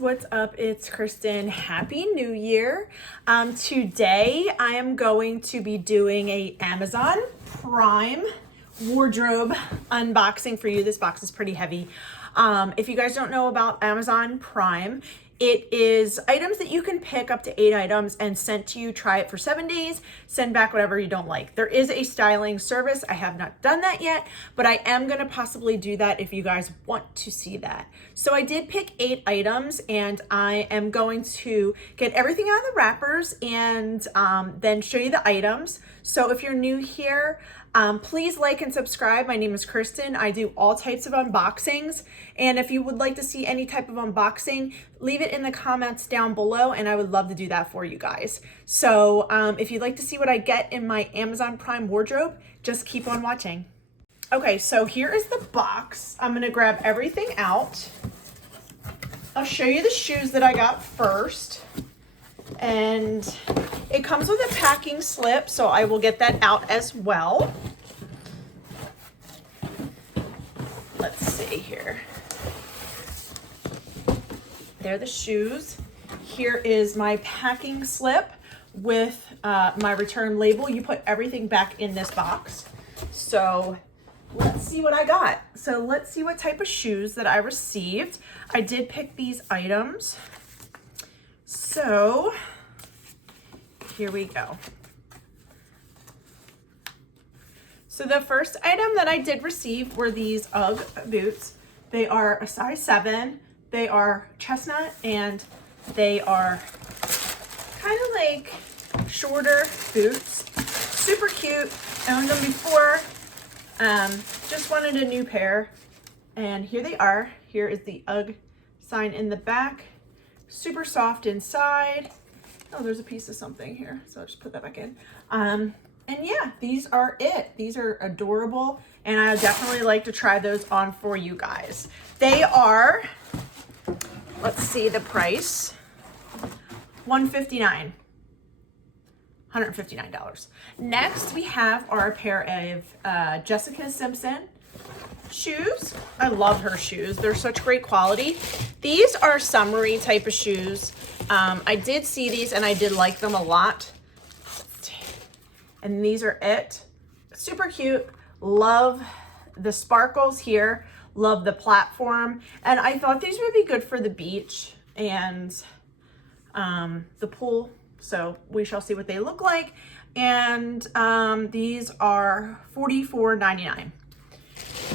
what's up? It's Kristen. Happy New Year. Today I am going to be doing a Amazon Prime wardrobe unboxing for you. This box is pretty heavy. If you guys don't know about Amazon Prime, it is items that you can pick up to 8 items and send to you, try it for 7 days, send back whatever you don't like. There is a styling service. I have not done that yet, but I am gonna possibly do that if you guys want to see that. So I did pick 8 items and I am going to get everything out of the wrappers and then show you the items. So if you're new here, please like and subscribe. My name is Kristen. I do all types of unboxings. And if you would like to see any type of unboxing, leave it in the comments down below and I would love to do that for you guys. So if you'd like to see what I get in my Amazon Prime wardrobe, just keep on watching. Okay, so here is the box. I'm gonna grab everything out. I'll show you the shoes that I got first. And it comes with a packing slip, so I will get that out as well. Let's see here. There are the shoes. Here is my packing slip with my return label. You put everything back in this box. So let's see what I got. So let's see what type of shoes that I received. I did pick these items. So here we go. So the first item that I did receive were these Ugg boots. They are a size 7. They are chestnut and they are kind of like shorter boots. Super cute. Owned them before. Just wanted a new pair. And here they are. Here is the Ugg sign in the back. Super soft inside. Oh, there's a piece of something here, so I'll just put that back in. And yeah, these are it. These are adorable, and I definitely like to try those on for you guys. They are, let's see the price, $159. $159. Next, we have our pair of Jessica Simpson shoes. I love her shoes. They're such great quality. These are summery type of shoes. I did see these and I did like them a lot. And these are it. Super cute. Love the sparkles here. Love the platform. And I thought these would be good for the beach and the pool. So we shall see what they look like. And these are $44.99.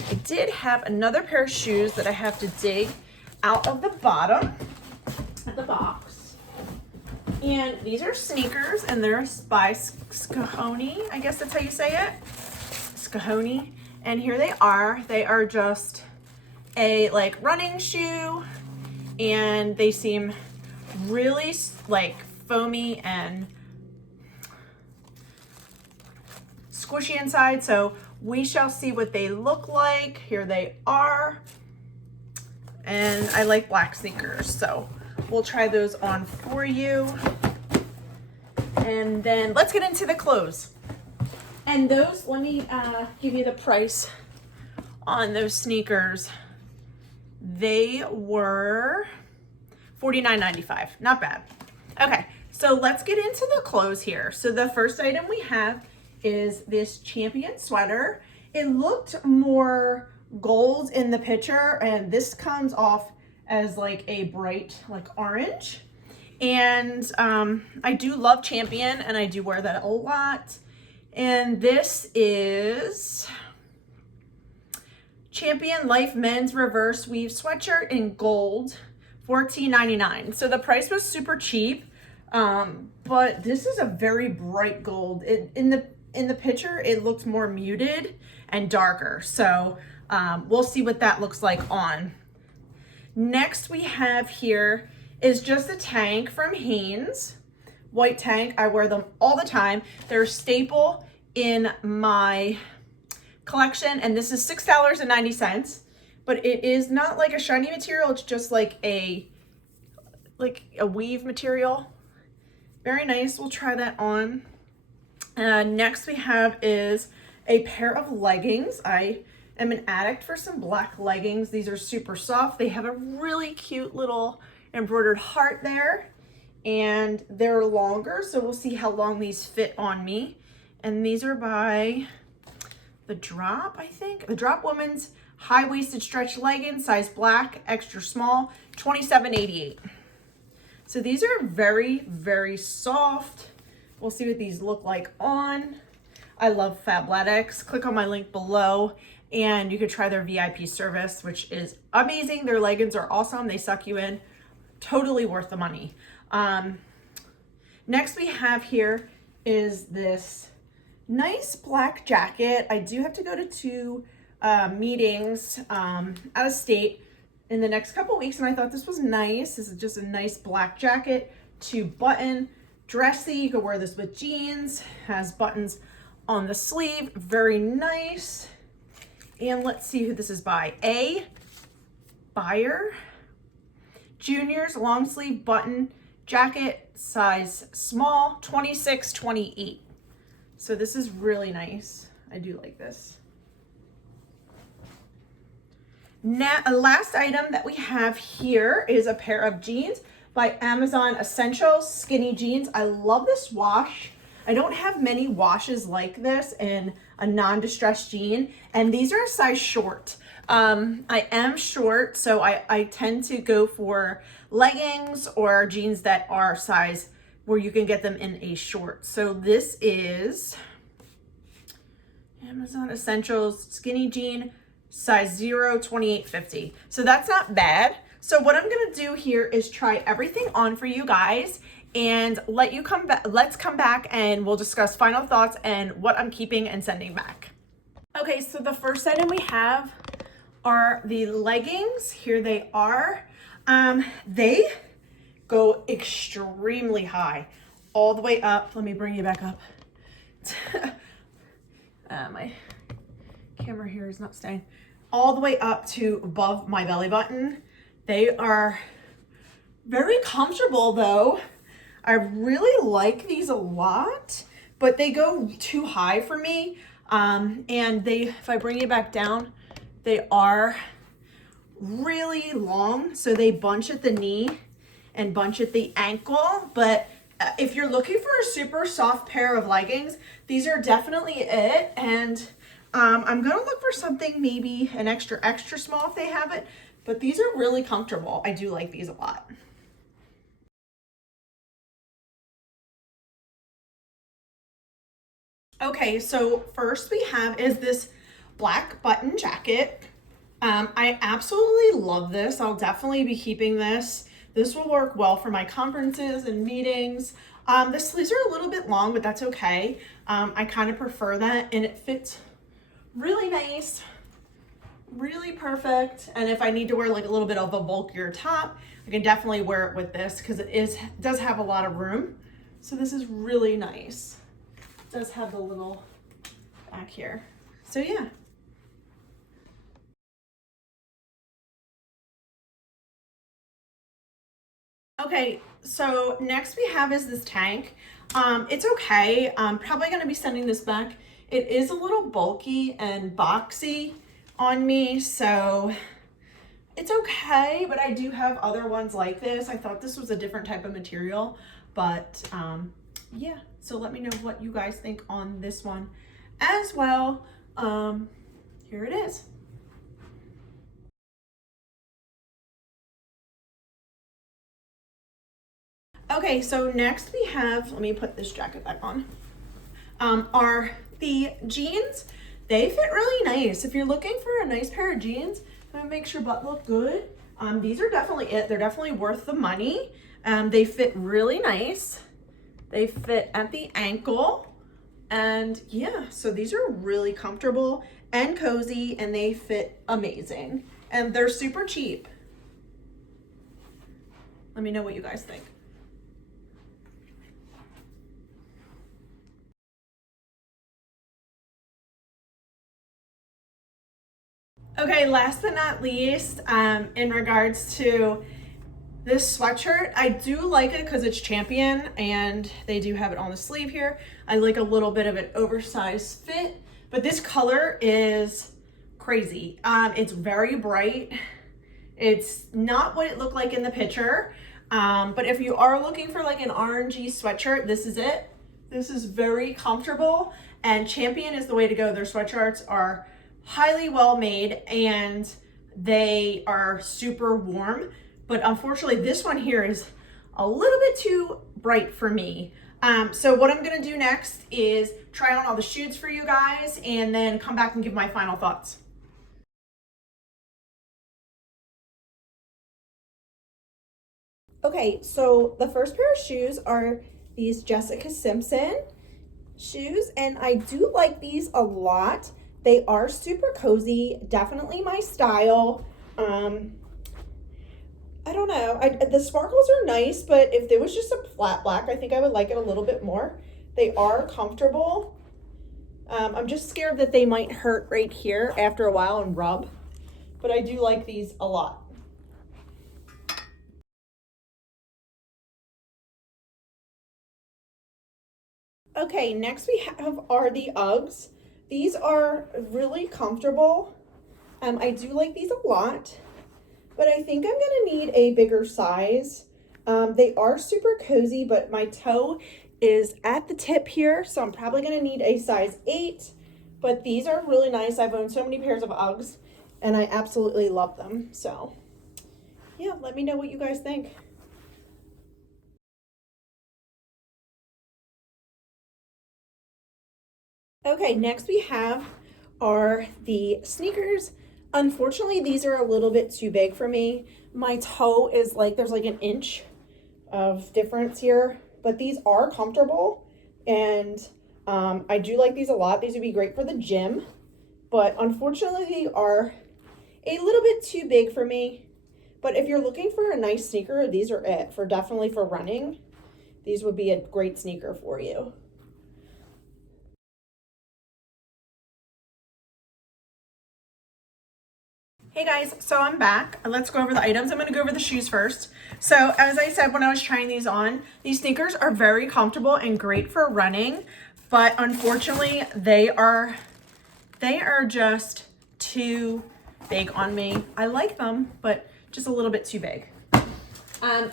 I did have another pair of shoes that I have to dig out of the bottom of the box. And these are sneakers and they're by Skahoni. I guess that's how you say it. Skahoni. And here they are. They are just a like running shoe and they seem really like foamy and squishy inside. So we shall see what they look like. Here they are. And I like black sneakers, so we'll try those on for you. And then let's get into the clothes. And those, let me give you the price on those sneakers. They were $49.95, not bad. Okay, so let's get into the clothes here. So the first item we have is this Champion sweater. It looked more gold in the picture and this comes off as like a bright like orange. And I do love Champion and I do wear that a lot. And this is Champion Life Men's Reverse Weave Sweatshirt in gold, $14.99. So the price was super cheap, but this is a very bright gold. In the picture, it looks more muted and darker. So we'll see what that looks like on. Next we have here is just a tank from Hanes. White tank. I wear them all the time. They're a staple in my collection and this is $6.90. But it is not like a shiny material. It's just like a weave material. Very nice. We'll try that on. Next we have is a pair of leggings. I am an addict for some black leggings. These are super soft. They have a really cute little embroidered heart there, and they're longer, so we'll see how long these fit on me. And these are by The Drop, I think. The Drop Women's high-waisted stretch leggings, size black, extra small, $27.88. So these are very, very soft. We'll see what these look like on. I love Fabletics. Click on my link below and you could try their VIP service, which is amazing. Their leggings are awesome. They suck you in. Totally worth the money. Next we have here is this nice black jacket. I do have to go to 2 meetings out of state in the next couple weeks, and I thought this was nice. This is just a nice black jacket, 2-button, dressy. You could wear this with jeans, has buttons on the sleeve, very nice. And let's see who this is by. A. Buyer. Juniors, long sleeve button jacket, size small, $26.28. So this is really nice. I do like this. Now, last item that we have here is a pair of jeans by Amazon Essentials, skinny jeans. I love this wash. I don't have many washes like this in a non-distressed jean, and these are a size short. I am short, so I tend to go for leggings or jeans that are size where you can get them in a short. So this is Amazon Essentials skinny jean, size 0, $28.50. So that's not bad. So what I'm gonna do here is try everything on for you guys and let's come back and we'll discuss final thoughts and what I'm keeping and sending back. Okay, so the first item we have are the leggings. Here they are. They go extremely high, all the way up. Let me bring you back up. My camera here is not staying. All the way up to above my belly button. They are very comfortable though. I really like these a lot, but they go too high for me. And if I bring you back down, they are really long. So they bunch at the knee and bunch at the ankle. But if you're looking for a super soft pair of leggings, these are definitely it. And I'm gonna look for something, maybe an extra small if they have it, but these are really comfortable. I do like these a lot. Okay, so first we have is this black button jacket. I absolutely love this. I'll definitely be keeping this. This will work well for my conferences and meetings. The sleeves are a little bit long, but that's okay. I kind of prefer that, and it fits really nice, really perfect. And if I need to wear like a little bit of a bulkier top, I can definitely wear it with this because it does have a lot of room. So this is really nice. It does have the little back here. So yeah. Okay, so next we have is this tank. It's okay. I'm probably gonna be sending this back. It is a little bulky and boxy on me, so it's okay, but I do have other ones like this. I thought this was a different type of material, but yeah, so let me know what you guys think on this one as well. Here it is. Okay, so next we have, let me put this jacket back on, are the jeans. They fit really nice. If you're looking for a nice pair of jeans that makes your butt look good, these are definitely it. They're definitely worth the money. They fit really nice. They fit at the ankle. And yeah, so these are really comfortable and cozy, and they fit amazing. And they're super cheap. Let me know what you guys think. Okay, last but not least, in regards to this sweatshirt, I do like it because it's Champion and they do have it on the sleeve here. I like a little bit of an oversized fit, but this color is crazy. It's very bright. It's not what it looked like in the picture. But if you are looking for like an orangey sweatshirt, this is it. This is very comfortable, and Champion is the way to go. Their sweatshirts are highly well made and they are super warm. But unfortunately, this one here is a little bit too bright for me. So what I'm gonna do next is try on all the shoes for you guys and then come back and give my final thoughts. Okay, so the first pair of shoes are these Jessica Simpson shoes, and I do like these a lot. They are super cozy, definitely my style. I don't know, the sparkles are nice, but if there was just a flat black, I think I would like it a little bit more. They are comfortable. I'm just scared that they might hurt right here after a while and rub, but I do like these a lot. Okay, next we have are the Uggs. These are really comfortable. I do like these a lot, but I think I'm gonna need a bigger size. They are super cozy, but my toe is at the tip here, so I'm probably gonna need a size 8, but these are really nice. I've owned so many pairs of Uggs, and I absolutely love them. So yeah, let me know what you guys think. Okay, next we have are the sneakers. Unfortunately, these are a little bit too big for me. My toe is like, there's like an inch of difference here, but these are comfortable, and I do like these a lot. These would be great for the gym, but unfortunately they are a little bit too big for me. But if you're looking for a nice sneaker, these are it. For definitely for running, these would be a great sneaker for you. Hey guys, so I'm back. Let's go over the items. I'm gonna go over the shoes first. So as I said when I was trying these on, these sneakers are very comfortable and great for running, but unfortunately they are just too big on me. I like them, but just a little bit too big.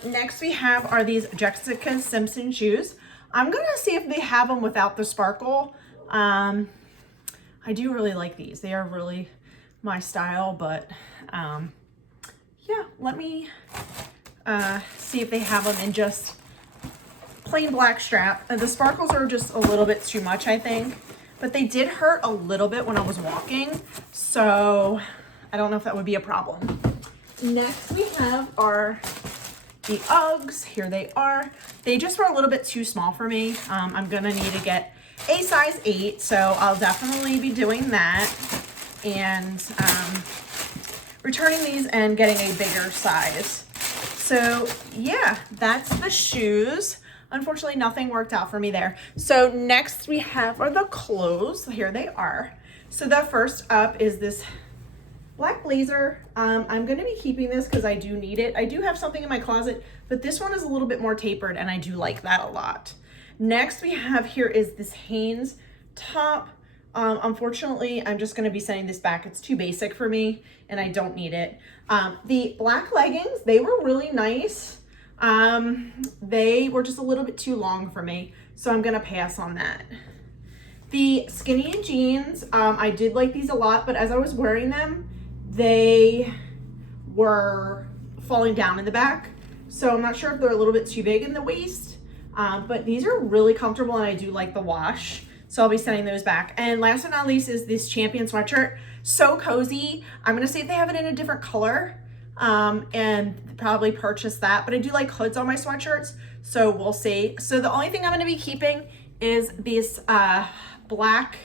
Next we have are these Jessica Simpson shoes. I'm gonna see if they have them without the sparkle. I do really like these. They are really my style, but yeah, let me see if they have them in just plain black strap. The sparkles are just a little bit too much, I think, but they did hurt a little bit when I was walking, so I don't know if that would be a problem. Next we have are the Uggs. Here they are. They just were a little bit too small for me. I'm gonna need to get a size 8, so I'll definitely be doing that and returning these and getting a bigger size. So yeah, that's the shoes. Unfortunately, nothing worked out for me there. So next we have are the clothes. Here they are. So the first up is this black blazer. I'm gonna be keeping this because I do need it. I do have something in my closet, but this one is a little bit more tapered and I do like that a lot. Next we have here is this Hanes top. Unfortunately, I'm just going to be sending this back. It's too basic for me and I don't need it. The black leggings, they were really nice. They were just a little bit too long for me, so I'm going to pass on that. The skinny jeans, I did like these a lot, but as I was wearing them, they were falling down in the back. So I'm not sure if they're a little bit too big in the waist, but these are really comfortable and I do like the wash. So I'll be sending those back. And last but not least is this Champion sweatshirt. So cozy. I'm gonna see if they have it in a different color and probably purchase that. But I do like hoods on my sweatshirts, so we'll see. So the only thing I'm gonna be keeping is this black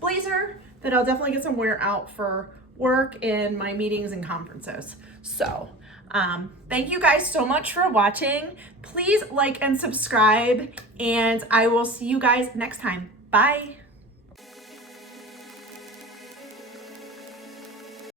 blazer that I'll definitely get some wear out for work and my meetings and conferences. So thank you guys so much for watching. Please like and subscribe, and I will see you guys next time. Bye.